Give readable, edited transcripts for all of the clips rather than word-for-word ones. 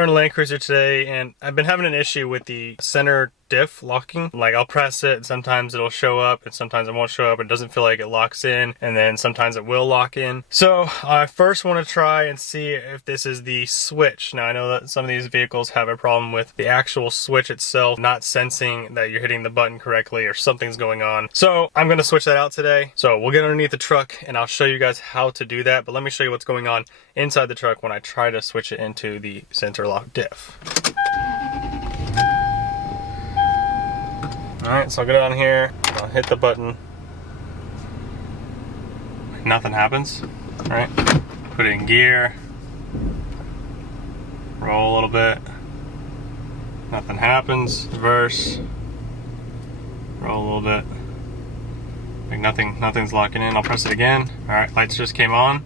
We're in Land Cruiser today, and I've been having an issue with the center diff locking. Like, I'll press it and sometimes it'll show up and sometimes it won't show up. It doesn't feel like it locks in, and then sometimes it will lock in. So I first want to try and see if this is the switch. Now I know that some of these vehicles have a problem with the actual switch itself not sensing that you're hitting the button correctly or something's going on. So I'm going to switch that out today. So we'll get underneath the truck and I'll show you guys how to do that. But let me show you what's going on inside the truck when I try to switch it into the center lock diff. Alright, so I'll get on here, I'll hit the button, nothing happens. Alright, put it in gear, roll a little bit, nothing happens, reverse, roll a little bit, like nothing's locking in. I'll press it again. Alright, lights just came on.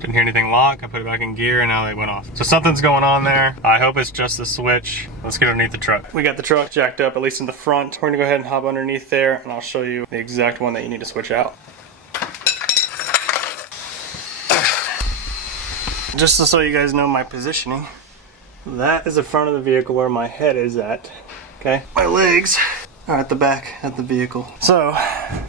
Didn't hear anything lock. I put it back in gear and now they went off. So something's going on there. I hope it's just the switch. Let's get underneath the truck. We got the truck jacked up, at least in the front. We're gonna go ahead and hop underneath there and I'll show you the exact one that you need to switch out. Just so you guys know my positioning, that is the front of the vehicle where my head is at. Okay, my legs are at the back of the vehicle. So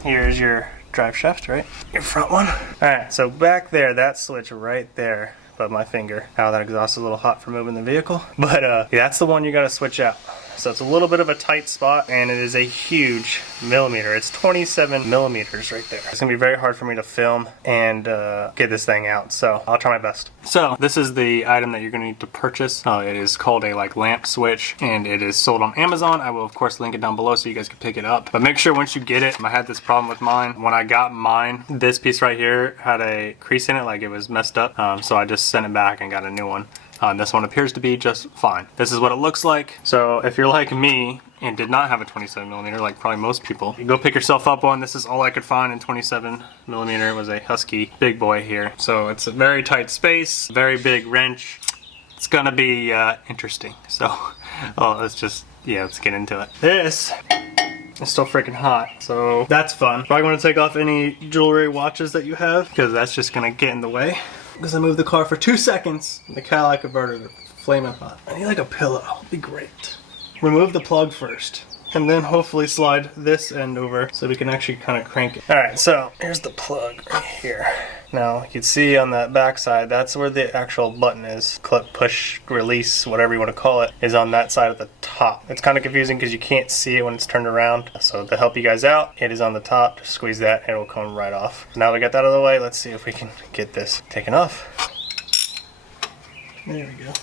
here's your drive shaft, right? Your front one. Alright, so back there, that switch right there above my finger. Now that exhaust is a little hot for moving the vehicle. But yeah, that's the one you gotta switch out. So it's a little bit of a tight spot and it is a huge millimeter. It's 27 millimeters right there. It's gonna be very hard for me to film and get this thing out. So I'll try my best. So this is the item that you're gonna need to purchase. It is called a lamp switch and it is sold on Amazon. I will of course link it down below so you guys can pick it up. But make sure once you get it, I had this problem with mine. When I got mine, this piece right here had a crease in it, like it was messed up. So I just sent it back and got a new one. This one appears to be just fine. This is what it looks like. So if you're like me and did not have a 27 millimeter, like probably most people, you go pick yourself up one. This is all I could find in 27 millimeter. It was a Husky big boy here. So it's a very tight space, very big wrench. It's gonna be interesting. So let's get into it. This is still freaking hot, so that's fun. Probably want to take off any jewelry, watches that you have, because that's just gonna get in the way. Because I moved the car for 2 seconds, and the catalytic converter is flaming hot. I need like a pillow. It'd be great. Remove the plug first, and then hopefully slide this end over so we can actually kind of crank it. Alright, so here's the plug right here. Now, you can see on that back side, that's where the actual button is. Clip, push, release, whatever you want to call it, is on that side at the top. It's kind of confusing because you can't see it when it's turned around. So to help you guys out, it is on the top. Just squeeze that and it will come right off. Now we got that out of the way, let's see if we can get this taken off. There we go.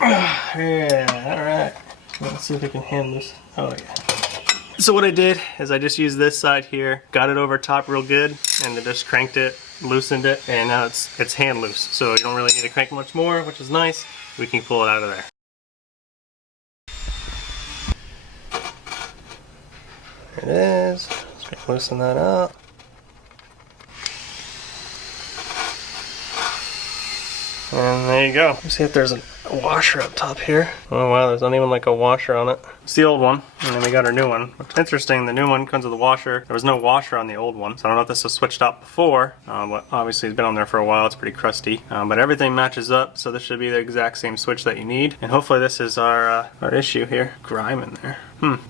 Yeah, alright. Let's see if we can handle this. Oh yeah. So what I did is I just used this side here, got it over top real good, and then just cranked it, loosened it, and now it's hand loose. So you don't really need to crank much more, which is nice. We can pull it out of there. There it is. Just loosen that up. And there you go. Let's see if there's a washer up top here. Oh wow, there's not even like a washer on it. It's the old one, and then we got our new one. Which is interesting, the new one comes with a washer. There was no washer on the old one, so I don't know if this was switched out before, but obviously it's been on there for a while. It's pretty crusty, but everything matches up, so this should be the exact same switch that you need. And hopefully this is our issue here. Grime in there.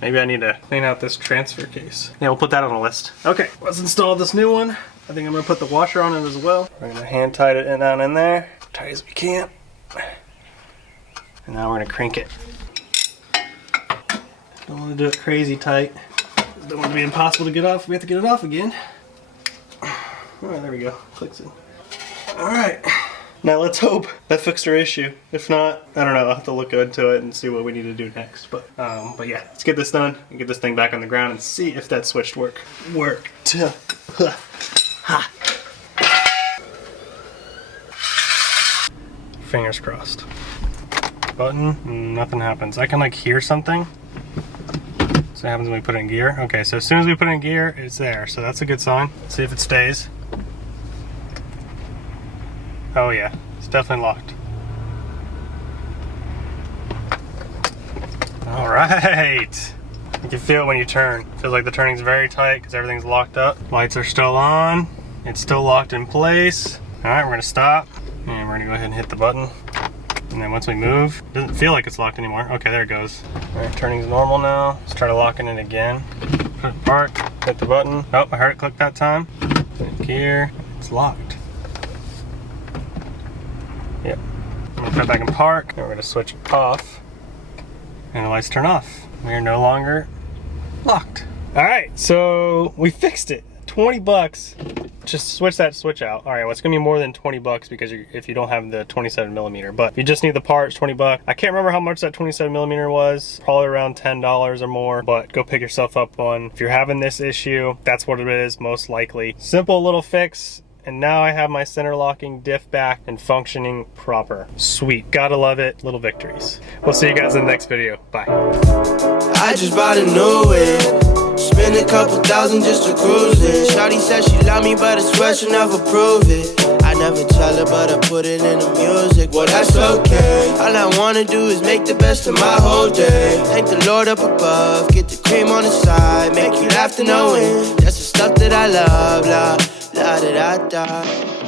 Maybe I need to clean out this transfer case. Yeah, we'll put that on the list. Okay, let's install this new one. I think I'm gonna put the washer on it as well. We're gonna hand tight it down in there, tight as we can. And now we're gonna crank it. Don't want to do it crazy tight. Don't want it to be impossible to get off. We have to get it off again. Alright, there we go. Clicks in. Alright. Now let's hope that fixed our issue. If not, I don't know. I'll have to look into it and see what we need to do next. But yeah, let's get this done and get this thing back on the ground and see if that switch worked. Ha. Fingers crossed. Button, nothing happens. I can like hear something. So it happens when we put it in gear. Okay, so as soon as we put it in gear, it's there. So that's a good sign. Let's see if it stays. Oh yeah, it's definitely locked. All right. You can feel it when you turn. It feels like the turning's very tight because everything's locked up. Lights are still on. It's still locked in place. All right, we're gonna stop. And we're gonna go ahead and hit the button. And then once we move, it doesn't feel like it's locked anymore. Okay, there it goes. All right, turning's normal now. Let's try to lock it in again. Put it park, hit the button. Oh, I heard it click that time. Put it in gear, it's locked. Yep. I'm gonna put it back in park, and we're gonna switch it off. And the lights turn off. We are no longer locked. All right, so we fixed it. 20 bucks. Just switch that switch out. All right, well, it's gonna be more than 20 bucks because if you don't have the 27 millimeter, but if you just need the parts, 20 bucks. I can't remember how much that 27 millimeter was, probably around $10 or more, but go pick yourself up one. If you're having this issue, that's what it is, most likely. Simple little fix. And now I have my center locking diff back and functioning proper. Sweet, gotta love it, little victories. We'll see you guys in the next video, bye. I just bought a new whip, spend a couple thousand just to cruise it. Shawty said she love me, but I swear she'll never prove it. I never tell her, but I put it in the music. Well, that's okay. All I wanna do is make the best of my whole day. Thank the Lord up above, get the cream on the side, make you laugh to no end. That's the stuff that I love, la da da da.